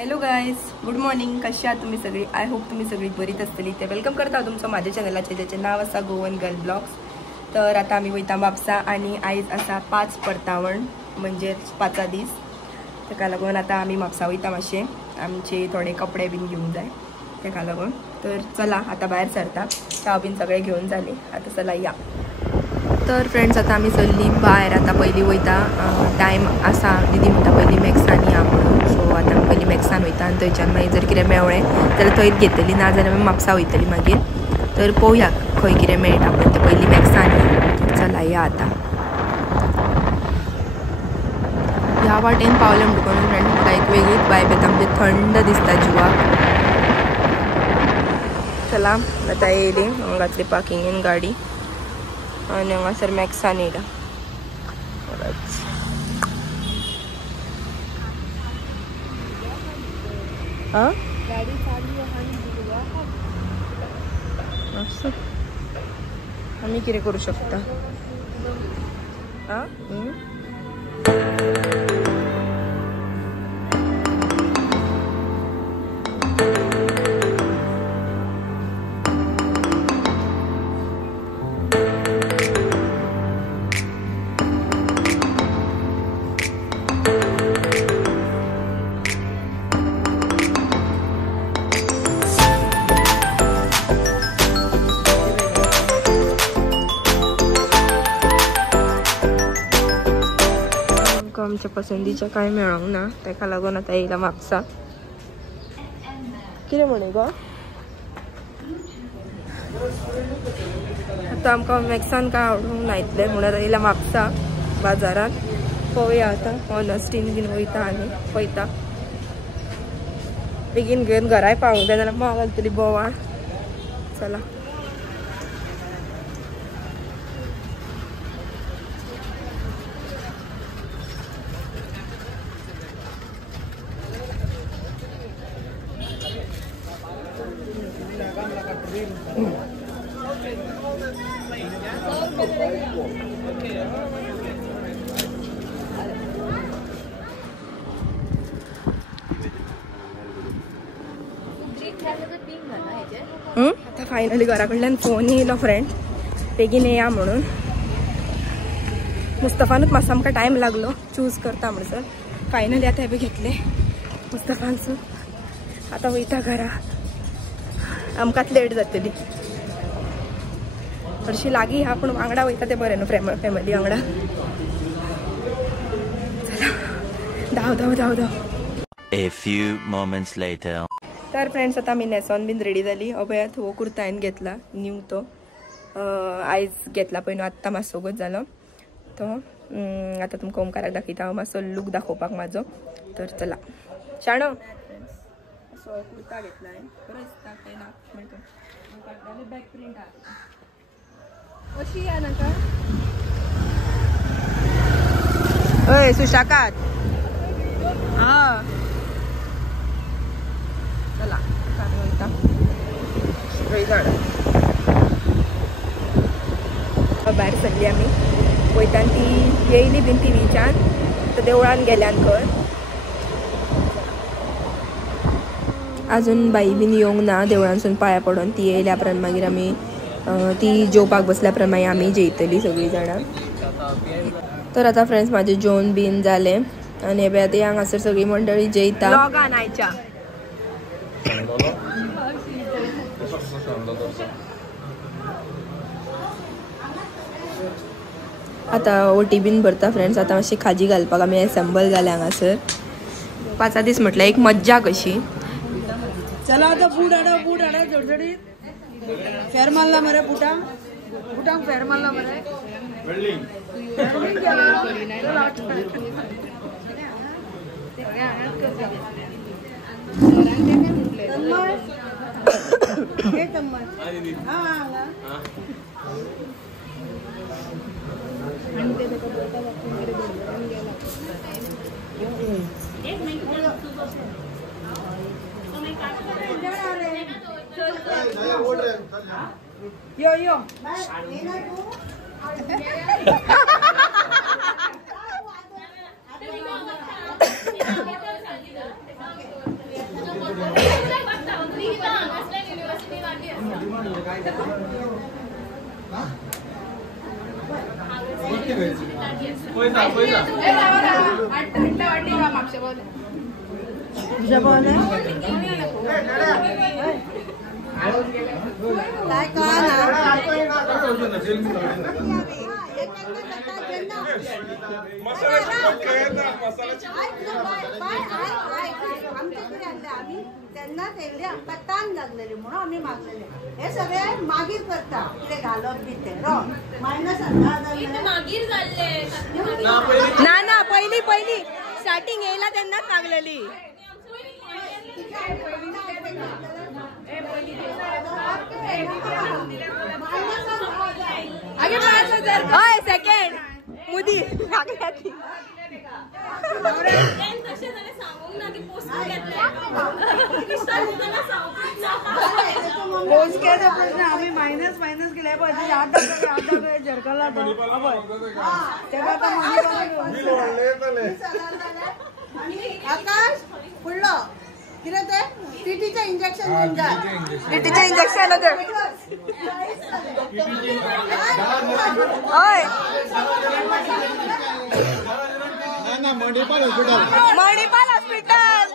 Hello guys, good morning. कशी आहात तुम्ही सगळी? आय होप तुम्ही सगळी बरीच असतली. ते वेलकम करता तुमचं माझ्या चॅनलाचे, ज्याचे नाव असा गोवन गर्ल ब्लॉग्स. तर आता आम्ही वयता म्हापसा आणि आयज असा 5 परतावण म्हणजे 5 दीस. ताका लागून आता आम्ही म्हापसा वयता. मातशे आमचे थोडे कपडे बीन घेऊन जाय ताका लागून. तर चला आता बाहेर सरता. चाव बीन सगळे घेऊन झाले, आता चला या. तर फ्रेंड्स आता आम्ही चल्ली भायर. आता पहिली वयता टायम असा दीदी म्हणटा पहिली मॅक्सान या म्हणून. सो आता आमी पहिली मॅक्सान वयता आनी थंयच्यान मागीर जर कितें मेवळें जाल्यार थंयच घेतली, ना जाल्यार आमी म्हापसा वयतली मागीर. तर पळोवया खंय कितें मेळटा, पण ते पहिली मॅक्सान या. चला या आता. ह्या वाटेन पावले म्हणटकूच फ्रेंड म्हाका एक वेगळीच वायब येता, म्हणजे थंड दिसता जिवाक. चला आता येयली, घातली पार्किंगेन गाडी आणि हांगासर मॅक्सान येयला. हां गाडी चालू असं आम्ही कितें करू शकता. हां आमच्या पसंतीच्या काय मेळोंक ना, ताका लागून आता येयला म्हापसा. कितें म्हणे गो आता आमकां मॅक्सान काय आवडूंक ना इतलें म्हणून येयला म्हापसा बाजारात. पळोवया आता ऑनस्टीन बीन वयता आनी पळयता. बेगीन घेवन घराय पावूंक जाय जाल्यार म्हाका घालतली बोवाळ. चला आता फायनली घरा कडल्यान फोन येयलो फ्रेंड बेगीन या म्हणून. मुस्तफानूच मातसो आमकां टायम लागलो चूज करता म्हणसर. फायनली आता हे घेतले मुस्तफानसून. आता वयता घरा, आमकांच लेट जातली. हरशी लागीं ह्या पूण वांगडा वयता ते बरें न्हू, फॅमिली वांगडा. धांव धांव धांव धांव. A few moments later. तर फ्रेंड्स आता आम्ही न्हेसोन बीन रेडी जाली. अभयात हो कुर्ता हांवें घेतला न्यू, तो आयज घेतला पळय न्हू, आत्तां मातसो वगत जालो तो. आता तुमकां ओमकाराक दाखयता हांव मातसो लूक दाखोवपाक म्हाजो. तर चला शाणो. असो कुर्ता घेतला हांवें, बरो दिसता काय ना म्हणटा बॅक प्रिंट आहा अशी या नाका. हय सुशाकात. हां चला वयता भायर सरली आमी. वयता ती येयली बीन ती विचार तर देवळान गेल्यान खंय. अजून बाई बीन येवंक ना देवळानसून पांया पडून. ती येयल्या उपरांत मागीर आमी ती जेवपाक बसल्या उपरांत मागीर आमी जेयतली सगळीं जाणां. तर आता फ्रेंड्स म्हाजें जेवण बीन जालें आनी हे आतां हांगासर सगळी मंडळी जेयता. आता ओटी बीन भरता फ्रेंड्स. आता मातशी खाजी घालपाक आमी एसेंबल जाले हांगासर. 5 दीस म्हटल्यार एक मज्जा कशी. चला आता बूट हाडा जोडजोडी. फेर मारला मरे बुटांक फेर मारला मरे. यो त्यांना तेवढे ताण लागलेले म्हणून आम्ही मागलेले हे सगळे मागीर करता कितें घालप बी ते मायनस ना ना पहिली स्टार्टिंग यायला त्यांनाच मागलेली सेकंड मुदी आम्ही मायनस केल्या पाहिजे 8 झरकला आकाश फुडलो किती ते टीटीचं इंजेक्शन टीटीचं इंजेक्शन मणिपाल हॉस्पिटल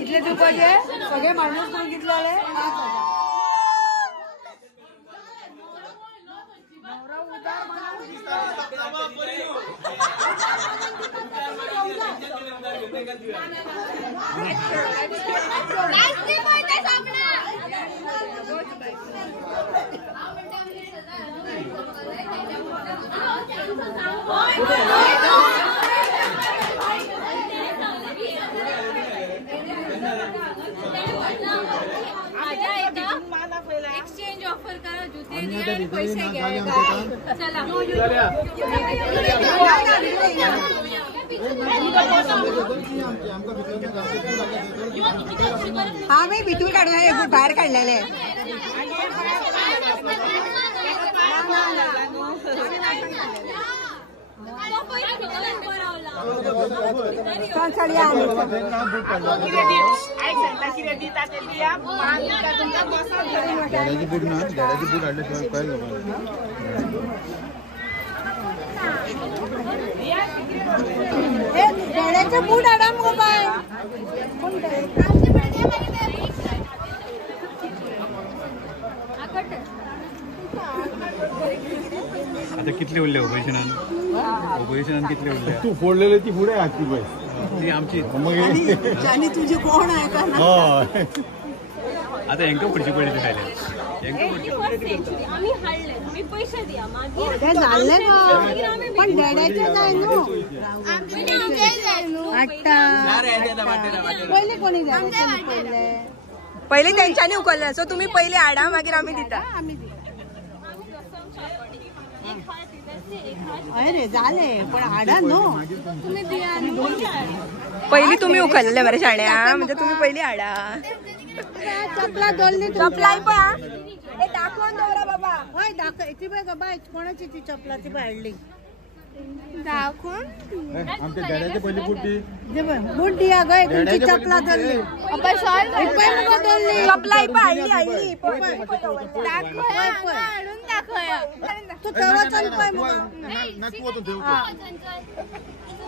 इतले दिवपाचे सगळे माणूस करून घेतलेले 8 एक्सचेंज ऑफर करा जूते दिया आणि पैसे घ्या चला हा मी बिटूल काढून बाहेर काढलेले गाड्याचं बूट आडा मग बाय आता कितले उरले ओपोजिशनान कितले उरले तू फोडलेले ती पुढे हाती बाई ती आमची आणि तुझी कोण आहे का आता हेंका पुढची पडली खायला आम्ही हाडले आम्ही पैसे द्या मागीर ते झाले ना पण डॅडाचे जाय न्हू पहिले कोणी द्या पहिले त्यांच्यानी उकललं सो तुम्ही पहिले आडा मागीर आम्ही दिता अरे झाले पण आडा नो तुम्ही द्या पहिली तुम्ही उकलले बरे शाण्या म्हणजे तुम्ही पहिली आडा चपला दोलली चपलाई पण हे दाखवून दौरा बाबा होय दाखव ती बघ बाय कोणाची ती चपला ती पाडली दाखवून आमच्या डॅडाची पहिली पुढची बूट दिया गय तुमची चपला दोलली आपण शॉल दोलली चपलाई पाहिली आई दाखवूया तू तेव्हा चल पाय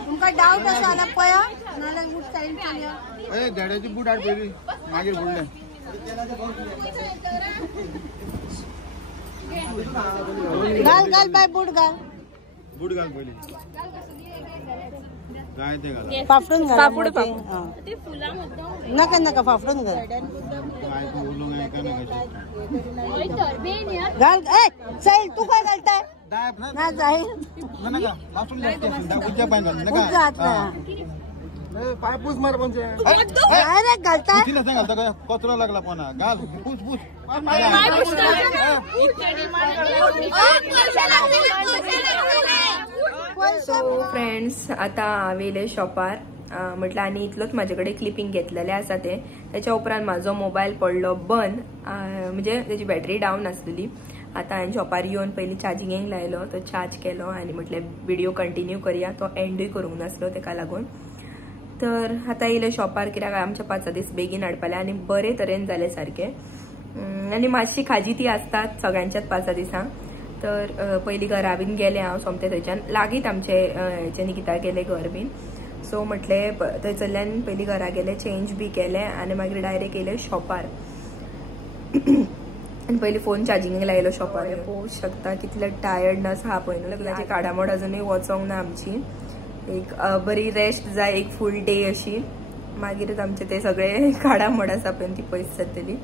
तुमका डाऊट असो आला पया नाल्याक बूट साईड केली डॅडाची बूट आड पहिली मागीर फोडले घाल घाल बाय बूट घाल पहिली काय ते घाला फाफडून घाल पापड ते फुलामध्ये नका नका फाफडून घाल काय तू बोलू नाही का नाही तर बेन यार घाल ए चल तू काय घालताय डायप ना जाईल नका लासून जाते उज्जा पाय घाल बूट घात ना पाय पूस मार पण डायरेक्ट घालताय तिला सांग घालता काय कचरा लागला कोणा घाल पूस पूस सो फ्रेंड्स आता आवेले शॉपार म्हटलं आणि इतलोच माझ्याकडे क्लिपिंग घेतलेले आसा ते त्याच्या उपरांत माझो मोबाईल पडलो बंद म्हणजे त्याची बॅटरी डाऊन आसलेली आता हांवें शॉपार येवन पयलीं चार्जिंगेक लायलो, तो चार्ज केलो आनी म्हटलें व्हिडिओ कंटिन्यू करया. तो एंडूय करूंक नासलो ताका लागून. तर आतां येयले शॉपार, कित्याक आमच्या 5 दीस बेगीन हाडपाले आनी बरे तरेन जाले सारके. आनी मातशी खाजी ती आसतात सगळ्यांच्याच 5 दिसांक. तर पयलीं घरा बीन गेलें हांव सोमतें थंयच्यान, लागींच आमचे हेचे निकिता गेले घर बीन. सो म्हटलें थंयसरल्यान पयलीं घरा गेले, चेंज बी केलें आनी मागीर डायरेक्ट येयले शॉपार. आनी पयलीं फोन चार्जिंगेक लायलो शॉपार. पळोवंक शकता कितले टायर्डनस आहा पळय न्हू. लग्नाची काडामोड अजुनूय वचोंक ना आमची. एक बरी रेस्ट जाय, एक फूल डे अशी, मागीरच आमचे ते सगळे काडामोड आसा पळय ती पयस जातली.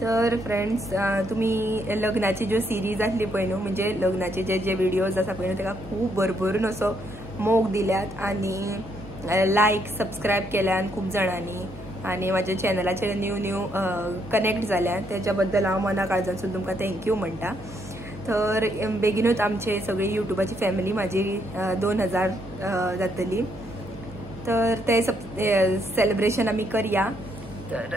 तर फ्रेंड्स, तुम्ही लग्नाची ज्यो सिरीज आसली पळय न्हू, म्हणजे लग्नाचे जे व्हिडिओज आसा पळय न्हू, ताका खूब भरभरून असो मोग दिल्यात आनी लायक सबस्क्रायब केल्यान खूब जाणांनी, आनी म्हाज्या चॅनलाचेर न्यू कनेक्ट जाल्यात. त्याच्या बद्दल हांव मना काळजांसून तुमकां थँक्यू म्हणटा. तर बेगीनूच आमचे सगळी युट्यूबाची फॅमिली म्हाजी 2000 जातली. तर ते सेलिब्रेशन आमी करया. तर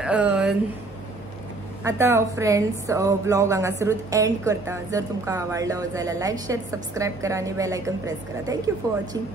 आता फ्रेंड्स व्लॉग हांगासरूच एंड करता. जर तुमकां आवडलो जाल्यार लायक शेअर सबस्क्रायब करा आनी बेल आयकन प्रेस करा. Thank you for watching.